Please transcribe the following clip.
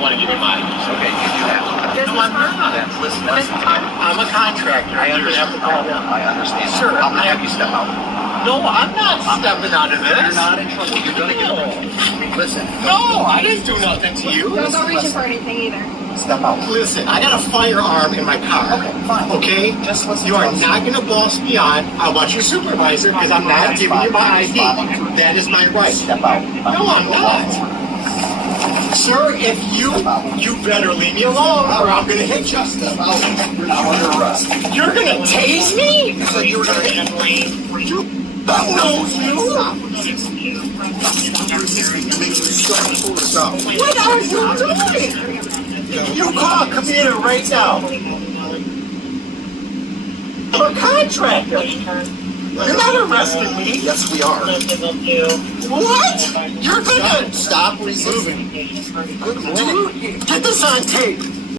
want to give you my IDs. Okay, you do have to. No, I'm not. Listen. I'm a contractor. I You're going to have to call understand. them. I understand. Sure. I'm gonna have you step out. No, I'm not stepping out of this. You're not in trouble. You're gonna get. Listen. No, I didn't do nothing to you. Don't go reaching for anything either. Step out. Listen, I got a firearm in my car. Okay, fine. Okay? Just listen. You are not going to boss me on. I want your supervisor because I'm not That's giving fine. you my ID. Fine. That is my right. Step out. No, I'm not. Sir, if you better leave me alone or I'm going to hit you. Step out. You're now under arrest. You're going to tase me? You said you were gonna hit me. No, you. What are you doing? You call a computer right now. I'm a contractor. You're not arresting me. Yes, we are. What? You're gonna Stop resisting. get this on tape.